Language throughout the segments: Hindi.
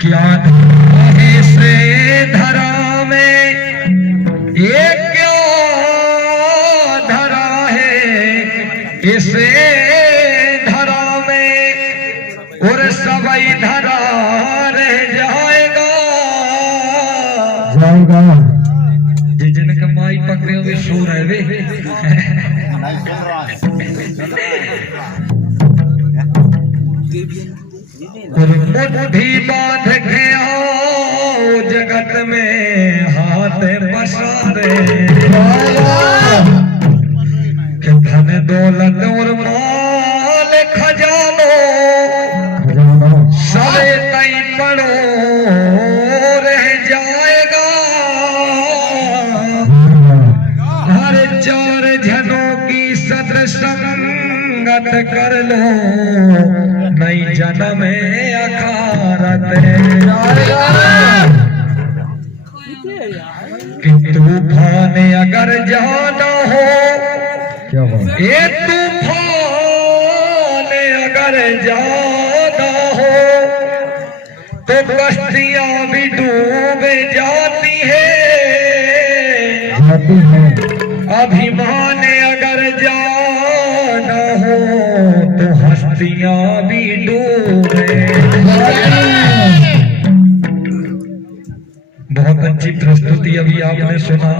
क्या है से धरा में ये क्यों धरा है इसे धरा में और सबई धरा रह जाएगा जी जिनका माई पकड़े हुए सो रहे वे और मुट्ठी बांध के आओ जगत में हाथ पसारे कि धन दौलत और माल खजानो सबे तई पड़ो रह जाएगा हर चार जनों की सदसंगत कर लो नई जन्म अखारत कि तूफान अगर जाना हो ये तूफान अगर जाना हो तो कश्तियां भी डूब जाती है अभिमान अगर जाना हो तो हस्तियां भी डूबे। बहुत अच्छी प्रस्तुति अभी आपने सुना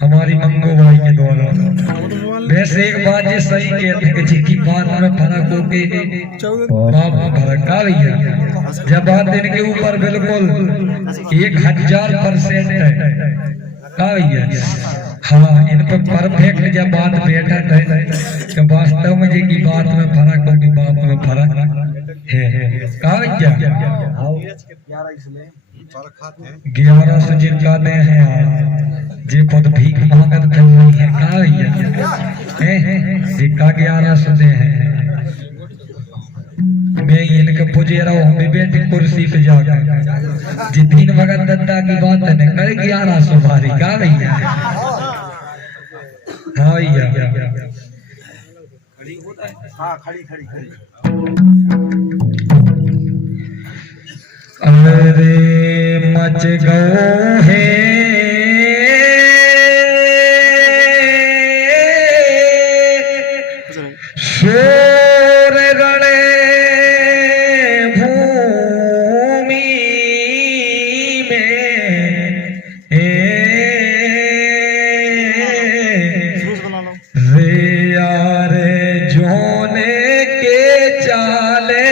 हमारी मंगो भाई के द्वारा। वैसे एक बात ये सही कहते हैं जी की बात में फर्क हो के बाप फर्क आ भैया जब बात इनके ऊपर बिल्कुल 1000% है का भैया। हाँ इन पर परफेक्ट जब बात बैठा है कि वास्तव में जी की बात में फर्क हो कि बाप में फर्क है का भैया। 11 से जिनका दे हैं जी खुद भीख मांगत नहीं है का भैया जिनका 11 से दे हैं मैं इनके पूजे रहा हूँ बेटी कुर्सी पे जाकर जी 3 भगत दत्ता की बात है न कर 1100 भारी का भैया। हाँ भैया अरे मच गो है शोर रणे भूमि में रे यारे जोने के चाले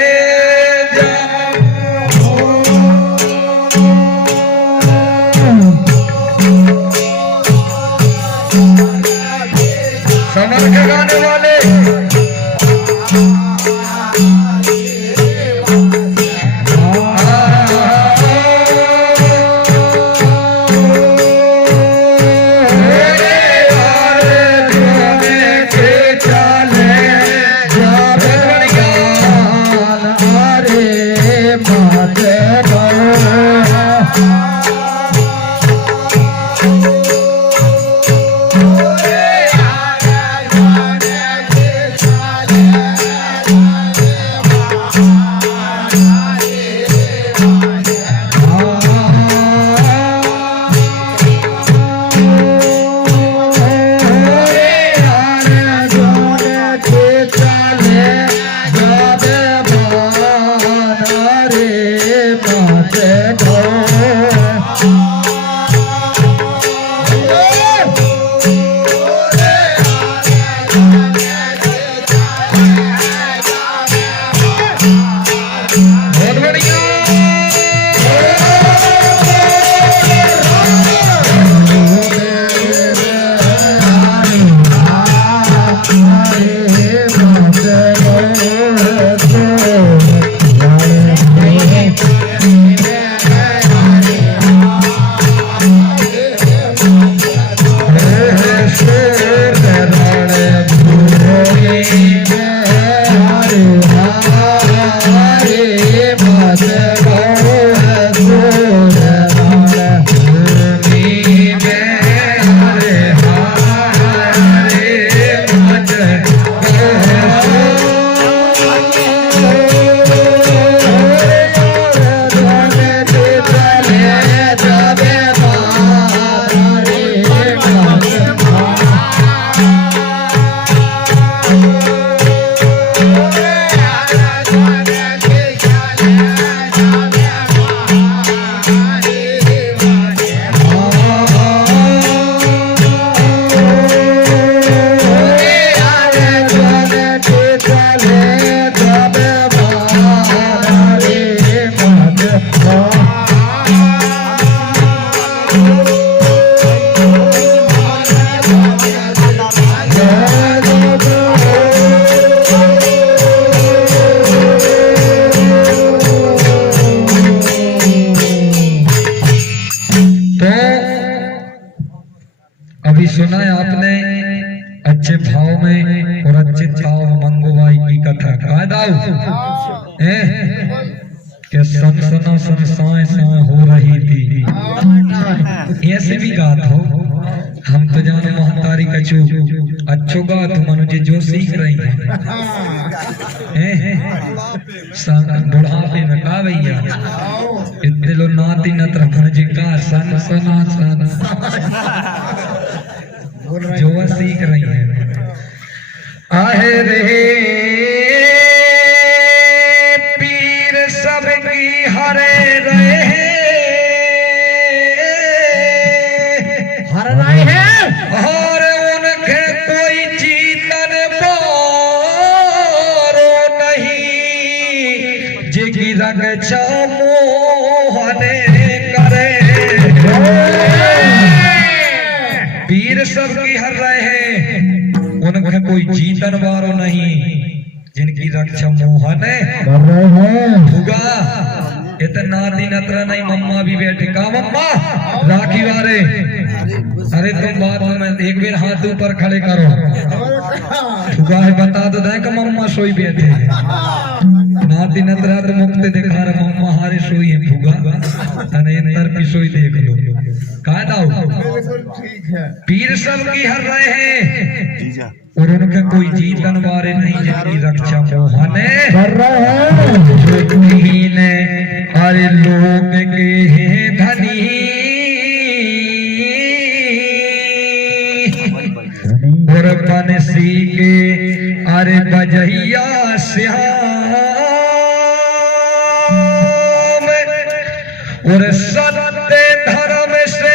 समर के गाने वाले अच्छे भाव में और अच्छे ताव मंगूबाई की कथा का दाऊ के सन सना सन साए साए हो रही थी ऐसे भी गात हो हम तो जाने महतारी कछु अच्छो गात मनुष्य जो सीख रही है बुढ़ापे में का भैया दिलो नाती नत्र भनजी का सन सना सन जो सीख रही है आहे रे पीर सबकी हरे रहे हर रहे हैं और उनके कोई जीतन मारो नहीं जिगी रक्षा मोहने करे पीर सबकी हर रहे हैं उनके कोई जीतन वारो नहीं जिनकी रक्षा मोहन भुगा इतना नाती नतरा नहीं मम्मा भी बैठे का मम्मा राखी वारे अरे तुम बात में एक बार हाथ ऊपर खड़े करो भुगा है बता दो दे का मम्मा सोई बैठे नाती नतरा तो मुक्त दिखा रहा मम्मा हारे सोई है भुगा अरे अंदर भी सोई देख लो कहा दाऊ पीर सब की हर रहे हैं और उनके कोई जीतन वारे नहीं जिनकी रक्षा मोहने कर रहे ने अरे लोग के हैं धनी और बनसी के अरे बजहिया श्याम और सत्य धर्म से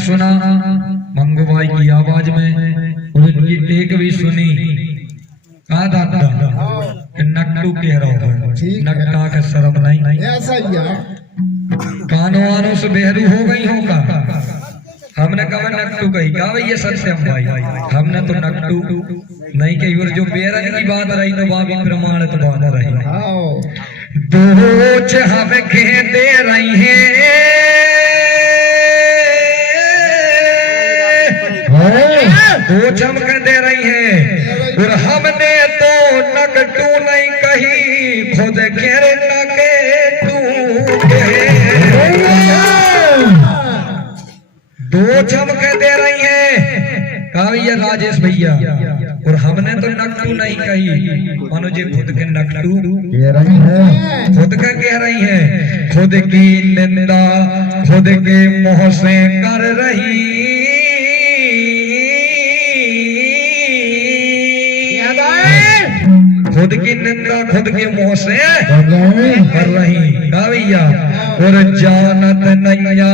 सुना मंगूबाई की आवाज में उनकी टेक भी सुनी कहा दादा कि नकटू कह रहा है नकटा का शर्म नहीं ऐसा ही कानों वानों से बेहरू हो गई होगा हमने कहा नकटू कही कहा भाई ये सत्यम भाई हमने तो नकटू नहीं कही और जो बेरंग की बात रही तो वहां भी प्रमाणित बात रही दो हम दे रही है वो चमक दे रही है और हमने तो नकटू नहीं कही खुद घेर नके दो चमक दे रही है कहा ये राजेश भैया और हमने तो नकटू नहीं कही, मानो जी खुद के नकटू कह रही है, खुद का कह रही है। खुद की निंदा खुद के मुंह से कर रही, खुद की निंदा खुद के मुंह से कर रही का भैया। और जानत नैया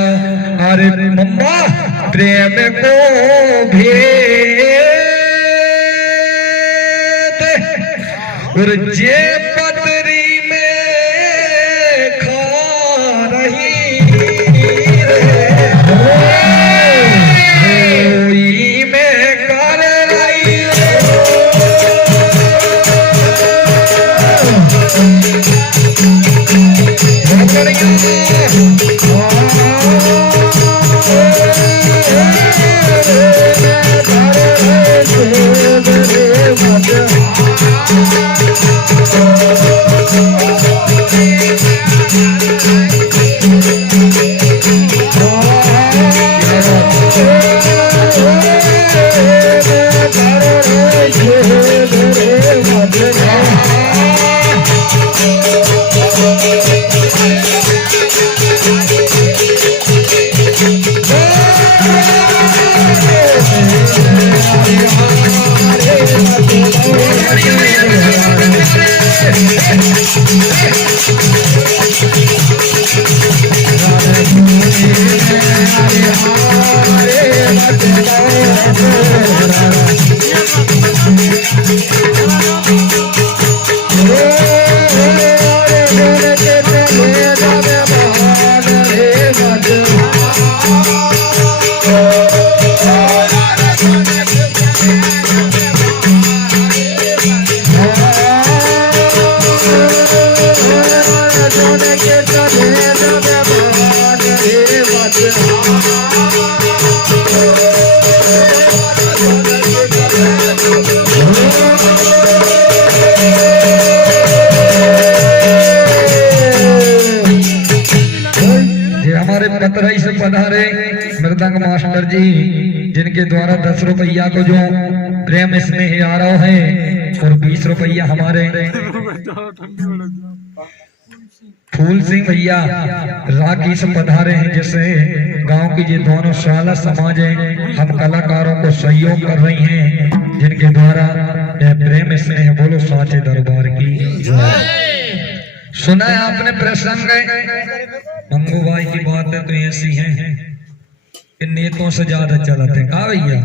अरे मम्मा प्रेम को भेद, और जे पतरी में खा रही रोई में कर रही। मथुराई से पधारे मृदंग मास्टर जी, जिनके द्वारा 10 रुपया को जो प्रेम स्नेह आ रहा है और 20 रुपया हमारे फूल सिंह भैया राखी से पधारे हैं। जैसे गांव की ये दोनों शाला समाज है, हम कलाकारों को सहयोग कर रही हैं, जिनके द्वारा यह प्रेम स्नेह बोलो साचे दरबार की। सुना है आपने प्रसंग मंगू भाई की बात है तो ऐसी है कि नेतों से ज्यादा चलते हैं का भैया,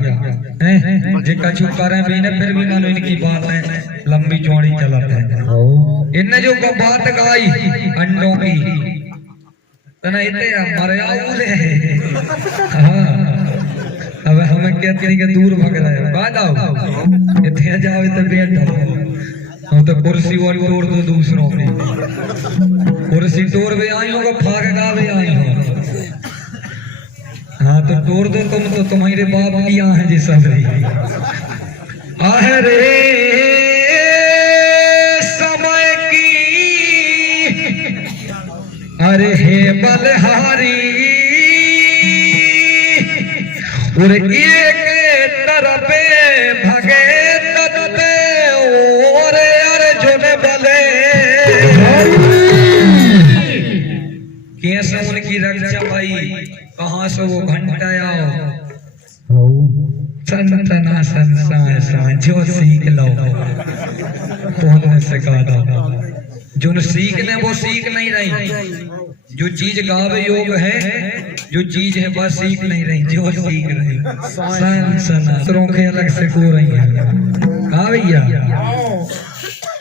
जे कछु करें भी ने फिर भी मानो इनकी बात है लंबी चौड़ी चलते हैं। इनने जो बात गाई अंडों की तना इतने हमारे आउले हाँ, अब हमें कहते हैं कि दूर भाग रहे हो बाद आओ इतने जाओ तो बैठ हम तो कुर्सी और तोड़ दो दूसरों की, कुर्सी तोड़ भी आई हो फाक गा भी आई हो। हाँ तो तोड़ दो तुम, तो तुम्हारे बाप की यहाँ जी सब रही रे समय की अरे हे बलहारी, और एक तरफ भगे तत्ते और अर्जुन बले, कैसे उनकी रक्षा भाई कहाँ से वो घंटा आओ संतना संसा जो सीख लो कौन सिखा दो, जो सीखने वो सीख नहीं रही, जो चीज गावे योग है जो चीज है बस सीख नहीं रही, जो सीख रही सना के अलग से को रही है कहा भैया।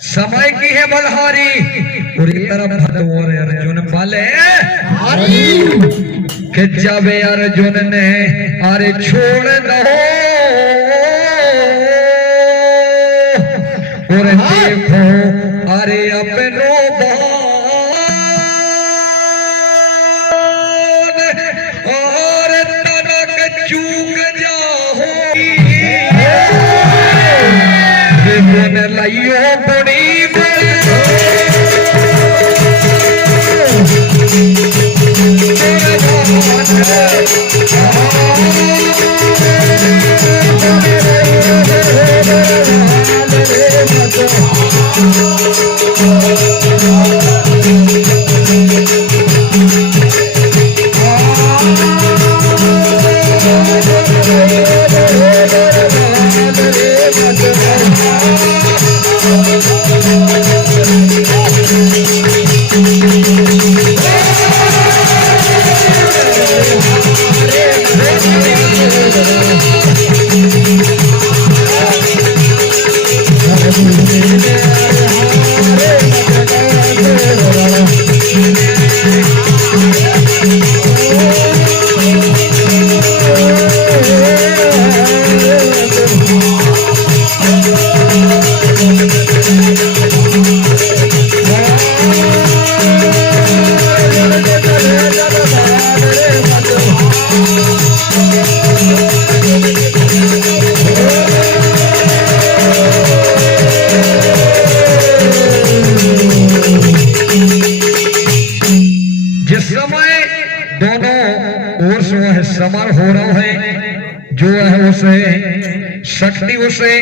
समय की है बलहारी और एक तरफ भटोर अर्जुन बले, कि जब अर्जुन ने अरे छोड़ दो और देखो अरे अपनो और तनक चूक जाओगी, लाइयो बड़ी बड़ी समर हो रहा है जो है उसे शक्ति उसे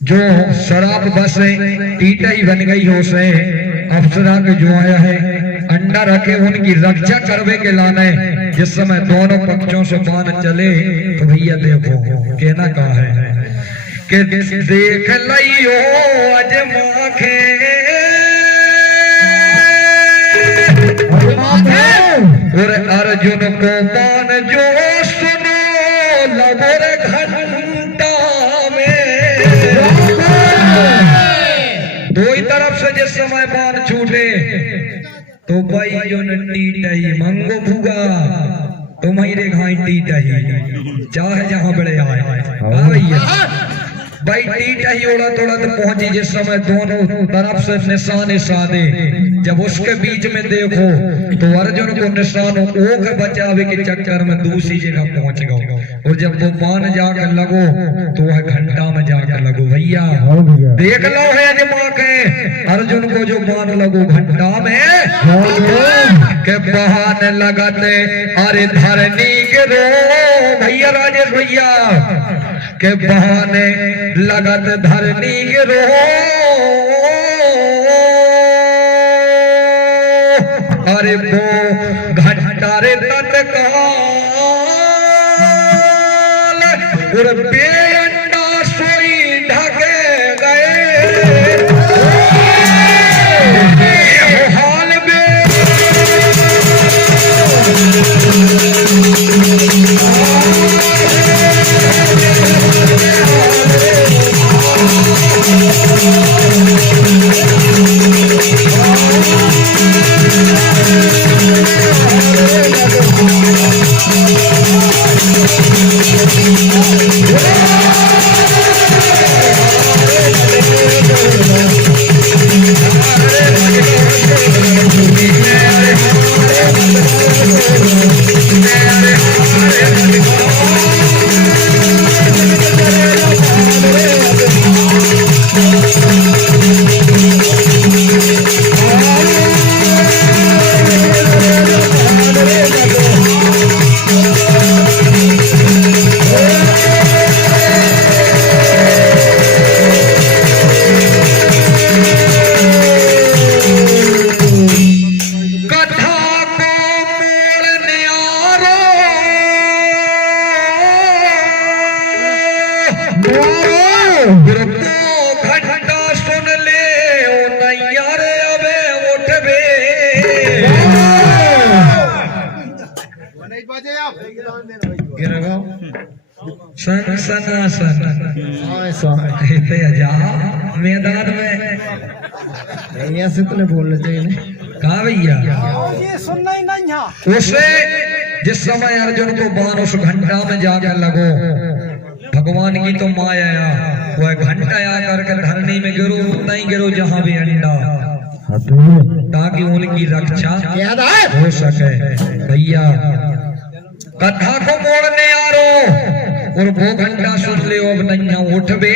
जो शराब बस टीटा ही बन गई है उसे अप्सरा के जो आया है अंडा रखे उनकी रक्षा करवे के लाने जिस समय दोनों पक्षों से बाण चले तो भैया देखो कहना कहा है कि देख लियो अजमा के और अर्जुन को बाण जो सुनो लगोर घंटा में दो ही तरफ से जिस समय बाण छूटे तो भाई जो टीटही मंगो भूगा तुम्हारे घाई टीटही चाहे जहां बड़े आए भैया भाई टीटही उड़ा थोड़ा तो पहुंची जिस समय दोनों तरफ से निशाने साधे जब उसके बीच में देखो तो अर्जुन को निशान ओख बचावे के चक्कर में दूसरी जगह पहुंच गए और जब वो बाण जाकर लगो तो वह घंटा में जाकर लगो भैया देख लो है अजमा के अर्जुन को जो बाण लगो घंटा में के बहाने लगते अरे धरनी के रो भैया राजेश भैया के बहाने लगत धरनी के रो अरे वो घंटा रे तत्काल और बेअंडा सोई ढके गए हाल घंटा सुन ले ओ नैया रे अबे उठबे सन सनासन जा मैदान में भैया से तो बोलना चाहिए कहा भैया ये सुनना ही नहीं है उसे जिस समय अर्जुन को बाण उस घंटा में जाकर लगो भगवान की तो माया वह घंटा आकर के धरनी में गिरो नहीं गिरो जहां भी अंडा ताकि उनकी रक्षा हो सके भैया कथा को मोड़ने आ रो और वो घंटा सुन ले अब नैया उठ बे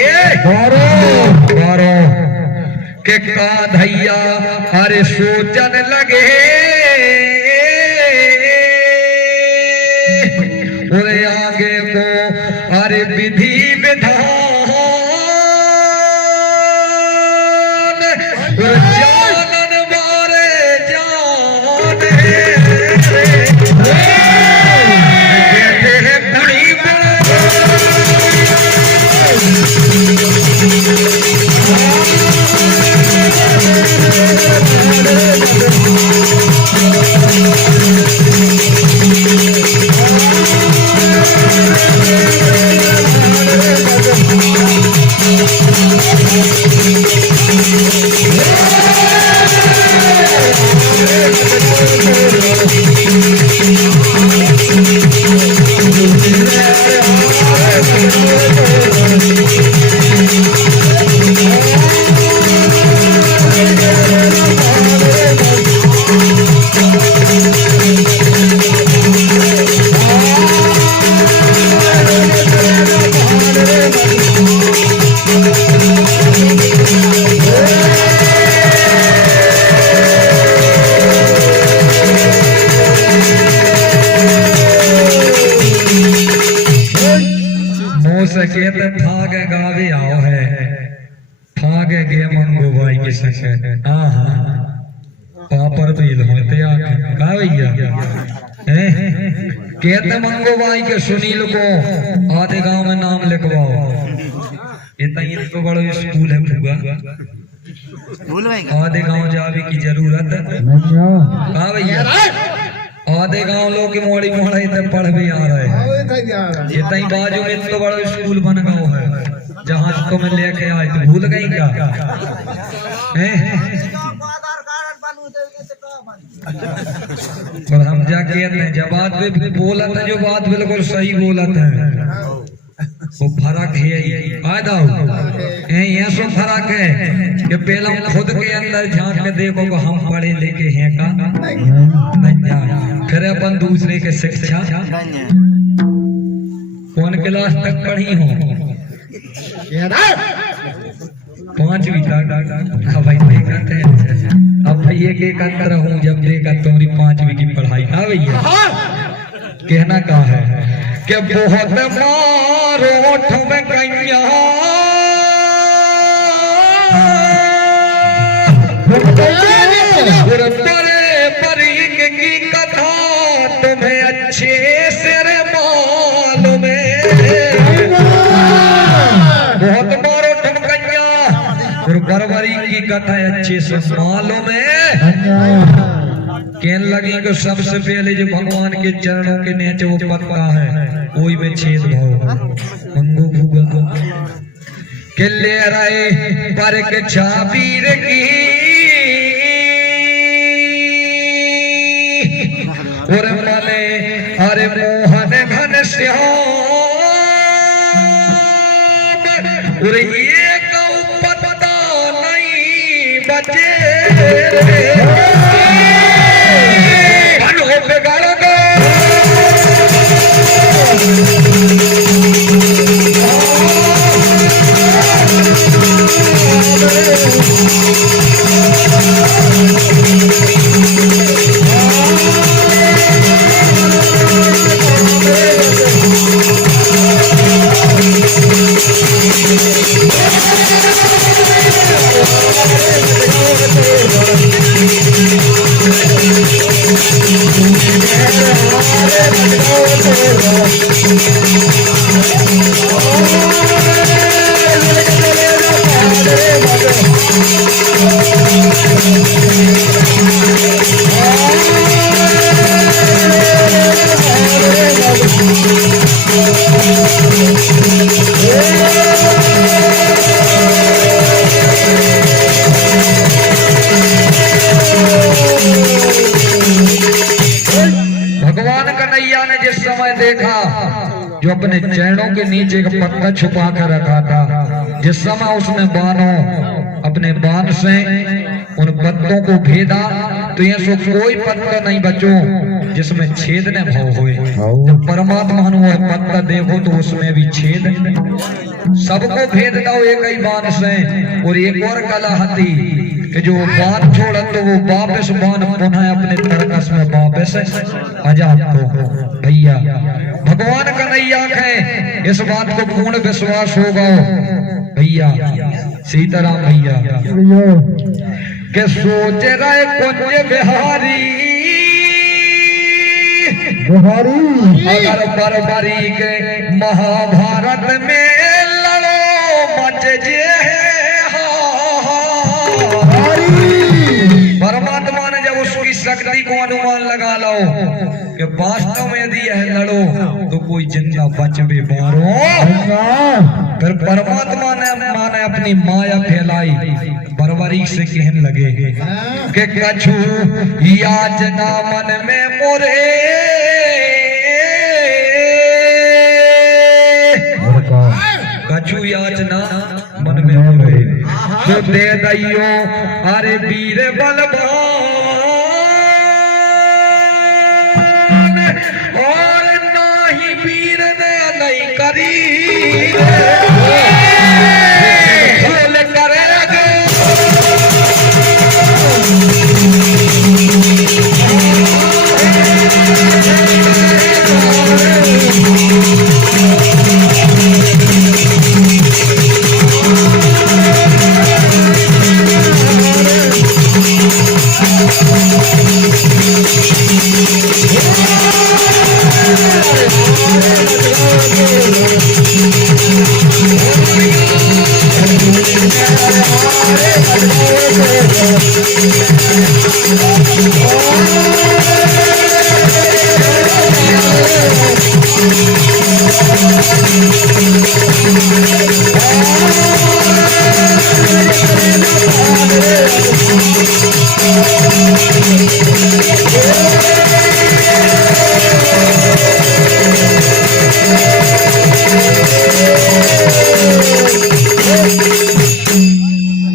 के का धैया अरे सोचन लगे और आगे को अरे विधि विधान जानन मारे जाने कहते हैं बड़ी से कहते भाग गावे आओ है भाग गे मंगो भाई के संग हाँ हाँ पापर पील होते आके का भैया कहते मंगो भाई के सुनील को आधे गांव में नाम लिखवाओ इतना ही तो बड़ा स्कूल है पूगा आधे गांव जावे की जरूरत का भैया आधे गांव लोग की मोड़ी मोड़ा इतने पढ़ भी आ रहे हैं इतना ही बाजू में तो बड़ा स्कूल बन गाँव है जहाँ तो मैं लेके आए तो भूल गई क्या और हम जा कहते हैं जब बात पे बोला था जो बात बिल्कुल सही बोला था वो फर्क है ये सो फर्क है कि पहले हम खुद के अंदर झांक के देखो को हम पढ़े लिखे हैं का नहीं फिर अपन दूसरे के शिक्षा कौन क्लास तक पढ़ी हो 5वीं तक भाई देखते हैं अब भैया के अंदर हूँ जब देखा तुम्हारी 5वीं की पढ़ाई था भैया कहना का है कि बहुत मारो ओठ में कैया तेरे परीक की कथा तुम्हें अच्छे से मालूम है बहुत मारो ठमकैया और बरबरी की कथा अच्छे से मालूम है कहने लगी कि सबसे पहले जो भगवान के चरणों के नीचे वो पत्ता है वही में छेद भाव मंगो भूगा के ले रहे पर के छाबीर की और मने अरे मोहन घन श्याम और ये कौ पत्ता नहीं बचे भगवान कन्हैया ने जिस समय देखा जो अपने चरणों के नीचे एक पत्ता छुपा कर रखा था, जिस समय उसने बाणों अपने बाण से उन पत्तों को भेदा तो ये सो कोई पत्ता नहीं बचो जिसमें छेद न भाव हुए। जब परमात्मा ने वह पत्ता देखो तो उसमें भी छेद, सबको भेद दो एक ही बाण से। और एक और कला हती कि जो बाण छोड़ तो वो वापस बाण पुनः अपने तरकस में वापस आजाद तो भैया भगवान कन्हैया है, इस बात को पूर्ण विश्वास होगा भैया। सीताराम भैया के सोच रहे कुंज बिहारी अगर बरबरी के महाभारत में लड़ो मच जे परमात्मा ने जब उसकी शक्ति को अनुमान लगा लो कि वास्तव में यदि यह लड़ो तो कोई जिंदा बच भी मारो, फिर परमात्मा ने माने अपनी माया फैलाई बरबरी से कहने लगे कि कछु याचना मन में मोरे कछु याचना मन में मोरे तो दे दैयो अरे वीर बलवान और नाही वीर ने नहीं करी करे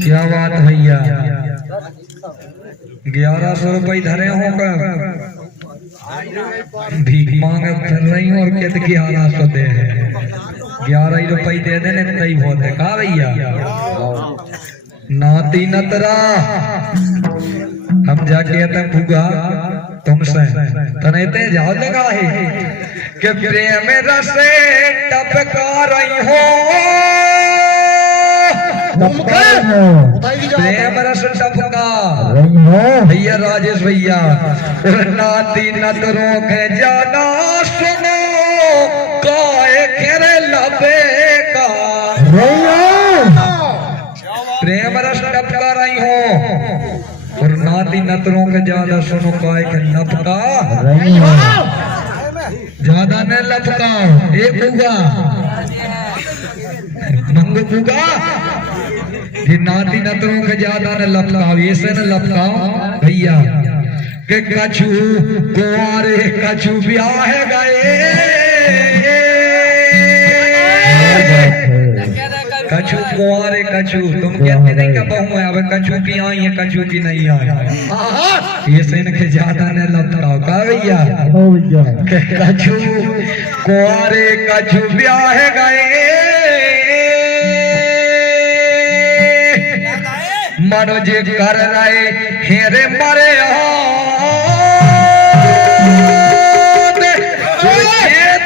क्या बात भैया, 1100 रुपये धरे हो कर भीख मांगे फिर रही हूँ और कहते 1100 दे, 11 रुपये दे देने तई बहुत है कहा भैया। नाती नतरा हम जाके भूगा तुमसे तनेते जाओ लगा है कि प्रेम रसे टपका रही हो, प्रेम रस टपका भैया राजेश भैया, नाती नतरों के जाना सुनो काए खेरे लबे का, प्रेम रस टपका रही हो और नाती नतरों के ज्यादा सुनो काए के लपका, ज्यादा न लपकाओ एक होगा मंगू होगा, ये नाती नतरों के ज्यादा न लपकाओ, ऐसे न लपकाओ भैया के कछु कुंवारे कछु ब्याह गए, कछु कुंवारे कछु तुम कहते नहीं का बहू है, अब कछु की आई है कछु की नहीं आई, ये से इनके ज्यादा न लपकाओ का भैया, कछु कुंवारे कछु ब्याह गए, मनोज कर रहे हेरे मरे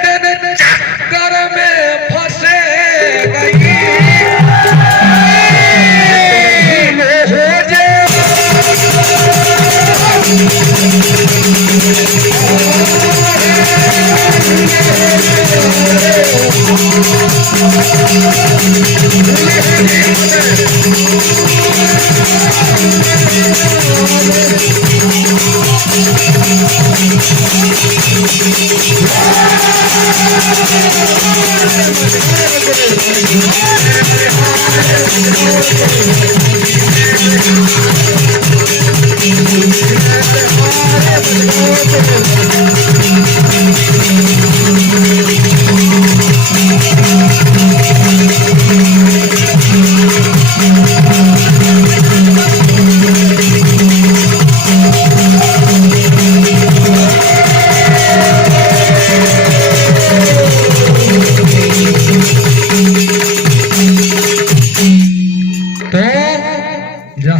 दिन चक्कर में फंसे गई,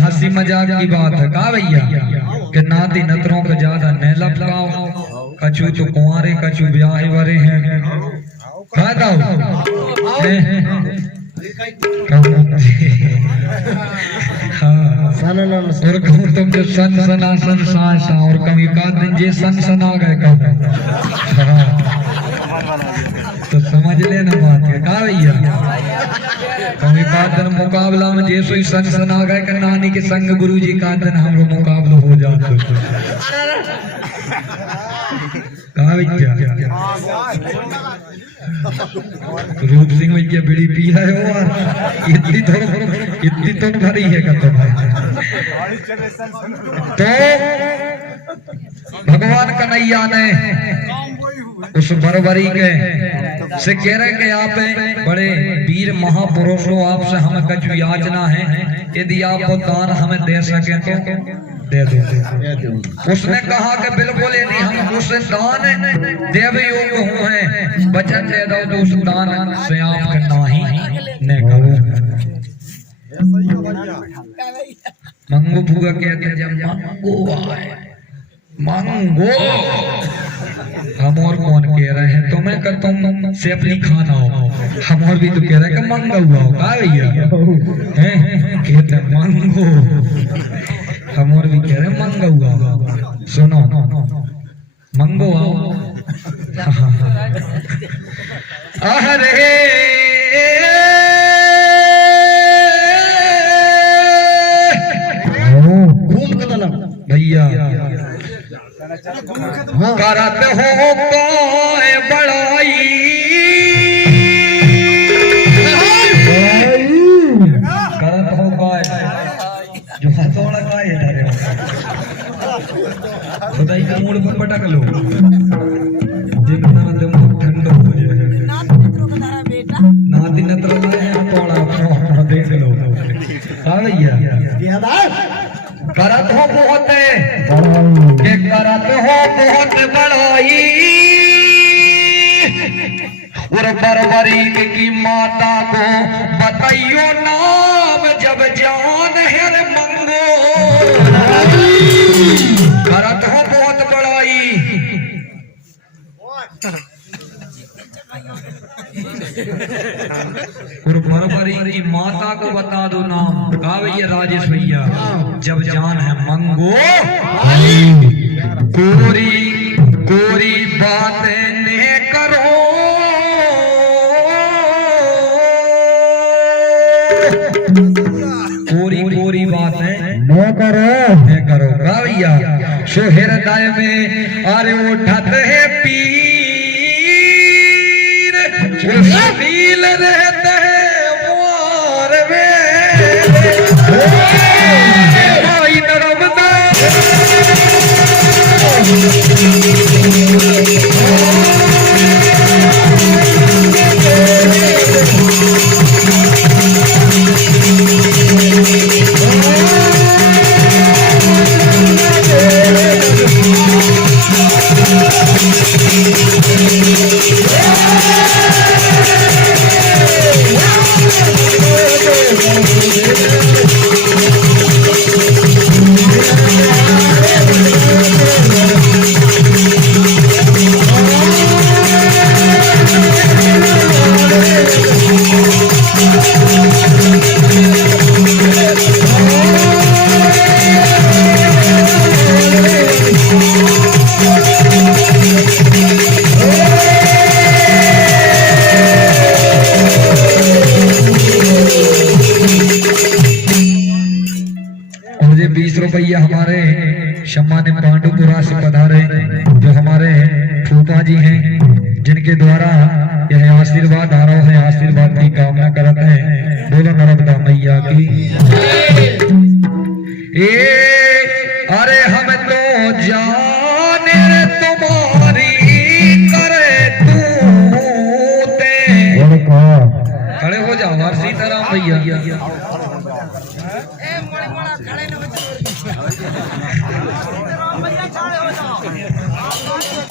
हंसी मजाक की बात है का भैया कि नाती नतरों को ज्यादा न लपकाओ, कछु तो कुंवारे कछु ब्याह वरे हैं और कहूँ तुम जो सन सना सन सा और कभी का दिन जे सन सना गए कहूँ तो समझ लेना बात है का भैया, कभी का दिन मुकाबला में जैसे ही सन सना गए कि नानी के संग गुरु जी का दिन हमरो मुकाबला हो जाता का भैया। रूप सिंह भैया बीड़ी पी रहे हो और इतनी तो भरी है का तुम तो भगवान कन्हैया ने उस बरबरी के से कह रहे कि आप बड़े वीर महापुरुष हो, आपसे हमें कछु याचना है, यदि आप वो दान हमें दे सके तो दे दो। उसने कहा कि बिल्कुल यदि हम उस दान देव योग्य हुए वचन दे दो तो उस दान से आप नहीं न करो। मंगो फूगा कहते हैं जब मंगो आए मंगो, हम और कौन कह रहे हैं तुम्हें कर तुम से अपनी खाना हो, हम और भी तो कह रहे हैं कि मंगा हुआ हो का भैया कहते मंगो, हम और भी कह रहे हैं मंगा हुआ हो। सुनो मंगो आओ अरे भैया करत हो बड़ाई सही का मूड पर पटक लो जितना दिमाग ठंडा हो जाए नाती नत्र तोड़ा देख लो हाँ भैया करत हो बहुत के करत हो बहुत बड़ाई और बरबरी की माता को बताइयो नाम जब जान है मंगो करत हो बहुत बड़ाई और बरबरी की माता को बता दो नाम कहा भैया राजेश भैया जब जान है मंगो कोरी कोरी बातें ने करो कोरी कोरी बातें न करो कहा भैया सो हृदय में अरे उठत है पीर शबील रहते हैं मार में भाई नर्मदा मुझे 20 रुपया हमारे सम्मान्य पांडुपुरा से पधारे जो हमारे फूफा जी हैं जिनके द्वारा यह आशीर्वाद आ रहा है आशीर्वाद की कामना करते हैं बोलो नर्मदा मैया की अरे हम तो जाने तुम्हारी करे तू खड़े हो जाओ हर सीताराम भैया